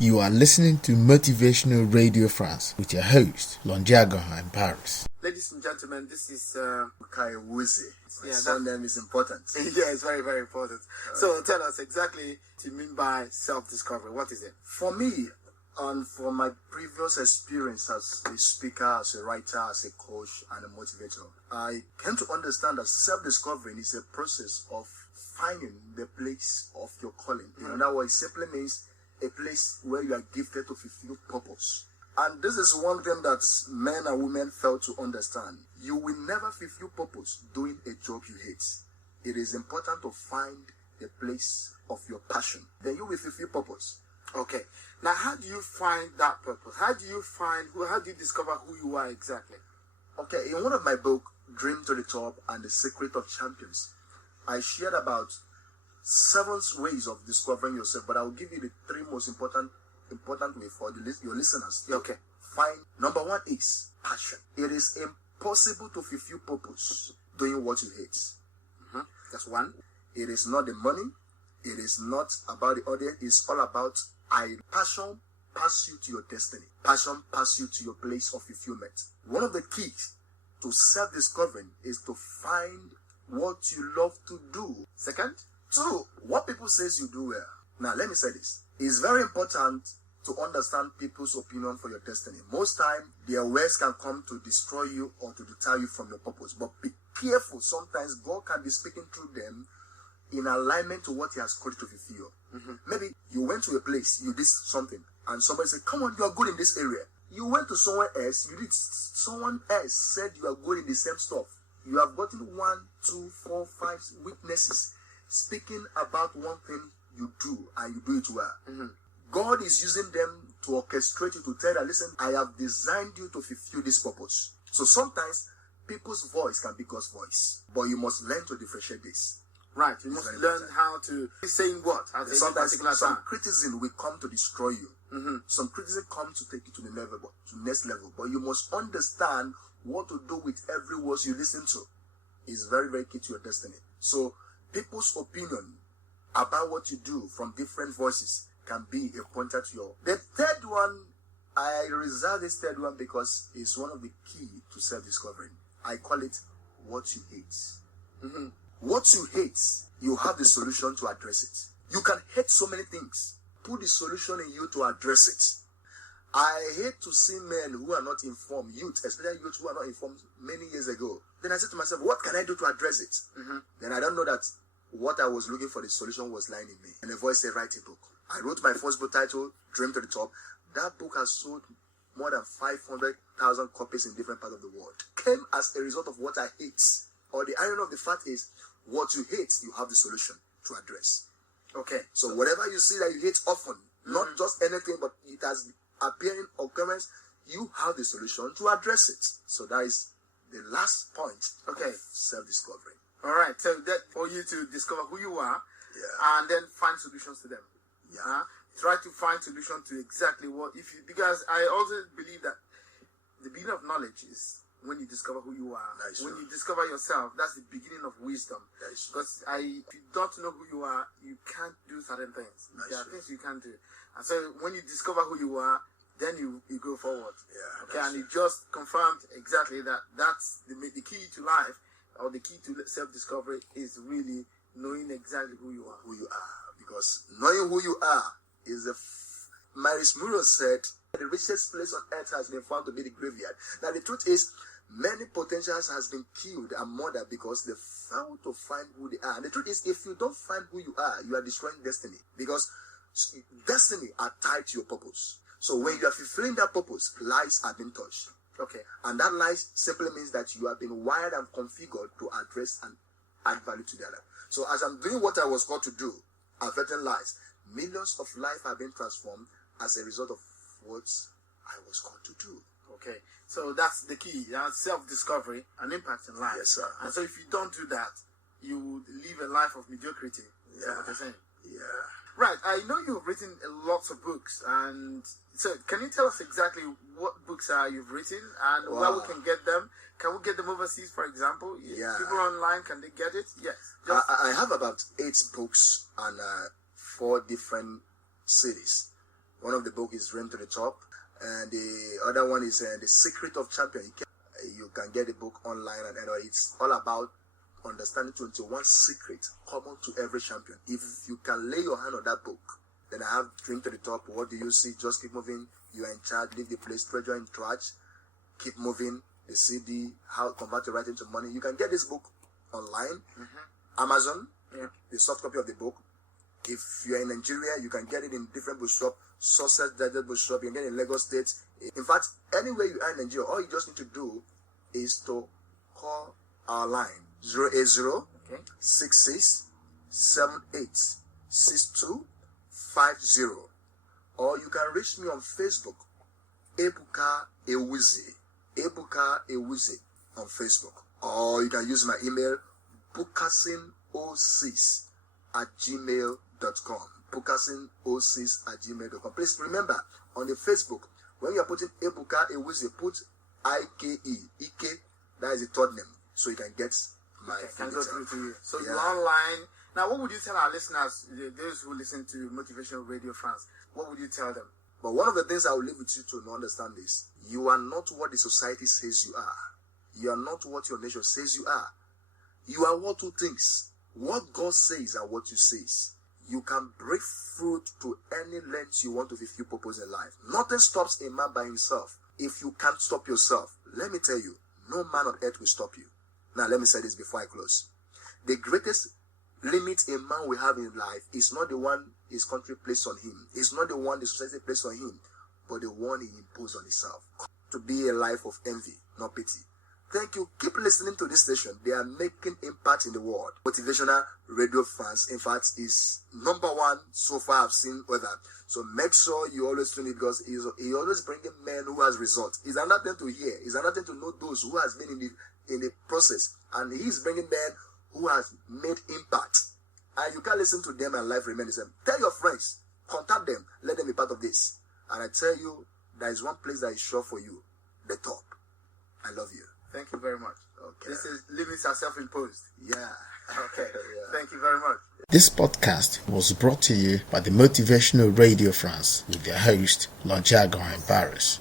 You are listening to Motivational Radio France with your host, Lonjagoha in Paris. Ladies and gentlemen, this is Ebuka Ewuzie. My surname is important. Yeah, it's very, very important. So tell us exactly what you mean by self-discovery. What is it? For me, and from my previous experience as a speaker, as a writer, as a coach, and a motivator, I came to understand that self-discovering is a process of finding the place of your calling. In other words, it simply means a place where you are gifted to fulfill purpose. And this is one thing that men and women fail to understand. You will never fulfill purpose doing a job you hate. It is important to find the place of your passion. Then you will fulfill purpose. Okay. Now, how do you find that purpose? How do you discover who you are exactly? Okay, in one of my books, Dream to the Top and the Secret of Champions, I shared about 7 ways of discovering yourself, but I will give you the 3 most important way for your listeners. Okay. Find number 1 is passion. It is impossible to fulfill purpose doing what you hate. That's 1. It is not the money. It is not about the audience. It's all about passion pass you to your destiny. Passion pass you to your place of fulfillment. One of the keys to self-discovering is to find what you love to do. Second, 2, what people says you do well. Now, let me say this. It's very important to understand people's opinion for your destiny. Most time, their words can come to destroy you or to deter you from your purpose. But be careful. Sometimes God can be speaking through them in alignment to what He has called you to fulfill. Maybe you went to a place, you did something, and somebody said, come on, you are good in this area. You went to somewhere else, someone else said you are good in the same stuff. You have gotten 1, 2, 4, 5 witnesses speaking about one thing you do, and you do it well. God is using them to orchestrate you, to tell you, listen, I have designed you to fulfill this purpose. So sometimes people's voice can be God's voice, but you must learn to differentiate this. Right, you must learn how to saying what at any particular some time. criticism will come to destroy you. Some criticism comes to take you to the next level, but you must understand what to do with every word you listen to. Is very, very key to your destiny. So people's opinion about what you do from different voices can be a pointer to your... The third one, I reserve this third one because it's one of the key to self-discovering. I call it what you hate. What you hate, you have the solution to address it. You can hate so many things. Put the solution in you to address it. I hate to see men who are not informed, youth, especially youth who are not informed many years ago. Then I said to myself, what can I do to address it? Then I don't know that what I was looking for, the solution was lying in me. And a voice said, write a book. I wrote my first book titled, Dream to the Top. That book has sold more than 500,000 copies in different parts of the world. Came as a result of what I hate. Or the irony of the fact is, what you hate, you have the solution to address. Okay, so whatever you see that you hate often, not just anything, but it has appearing occurrence, you have the solution to address it. So that is the last point of self-discovery. All right, so that for you to discover who you are, and then find solutions to them. Try to find solution to exactly what because I also believe that the beginning of knowledge is when you discover who you are. When you discover yourself, that's the beginning of wisdom. Because if you don't know who you are, you can't do certain things. There are things you can't do. And so when you discover who you are, then you go forward. And it just confirmed exactly that's the key to life, or the key to self-discovery is really knowing exactly who you are. Who you are. Because knowing who you are is Maris Muro said, the richest place on earth has been found to be the graveyard. Now the truth is, many potentials has been killed and murdered because they failed to find who they are. And the truth is, if you don't find who you are destroying destiny. Because destiny are tied to your purpose. So when you are fulfilling that purpose, lives have been touched. And that life simply means that you have been wired and configured to address and add value to their life. So as I'm doing what I was called to do, averting lives, millions of lives have been transformed as a result of what I was called to do. Okay, so that's the key. Self-discovery and impact in life. Yes, sir. And so if you don't do that, you would live a life of mediocrity. Is that what you're saying? Right, I know you've written lots of books, and so can you tell us exactly what books you've written and where we can get them? Can we get them overseas, for example? People online, can they get it? Yes. I have about 8 books and 4 different cities. One of the book is Dream to the Top, and the other one is The Secret of Champion. You can get the book online, and it's all about understanding 21 secrets common to every champion. If you can lay your hand on that book, then I have Dream to the Top. What do you see? Just keep moving. You are in charge. Leave the place. Treasure in trash. Keep moving. The CD, how convert your writing to money. You can get this book online, Amazon, the soft copy of the book. If you're in Nigeria, you can get it in different bookshop, Surest bookshop. You can get it in Lagos State. In fact, anywhere you are in Nigeria, all you just need to do is to call our line 080 66 78 6250, or you can reach me on Facebook, Ebuka Ewuzie. Ebuka Ewuzie on Facebook, or you can use my email bukasin06@gmail.com. bukasin06@gmail.com. Please remember, on the Facebook, when you are putting Ebuka Ewuzie, put Ike, that is the third name, so you can get my can go through to you. So you're online. Now, what would you tell our listeners, those who listen to Motivational Radio France, what would you tell them? But one of the things I will leave with you to understand is, you are not what the society says you are. You are not what your nation says you are. You are what two things. What God says and what you says. You can break fruit to any length you want to fulfill purpose in life. Nothing stops a man by himself. If you can't stop yourself, let me tell you, no man on earth will stop you. Now, let me say this before I close. The greatest limit a man will have in life is not the one his country placed on him. It's not the one the society placed on him, but the one he imposed on himself. To be a life of envy, not pity. Thank you. Keep listening to this station. They are making impact in the world. Motivational Radio France, in fact, is #1 so far I've seen with that. So make sure you always tune it, because he always bringing men who has results. It's another thing to hear. It's another thing to know those who has been in the process. And he's bringing men who has made impact. And you can't listen to them and life remain the same. Tell your friends. Contact them. Let them be part of this. And I tell you, there is one place that is sure for you. The top. I love you. Thank you very much. Okay. This is limits are self-imposed. Yeah. Okay. Thank you very much. This podcast was brought to you by the Motivational Radio France with their host, Longiago in Paris.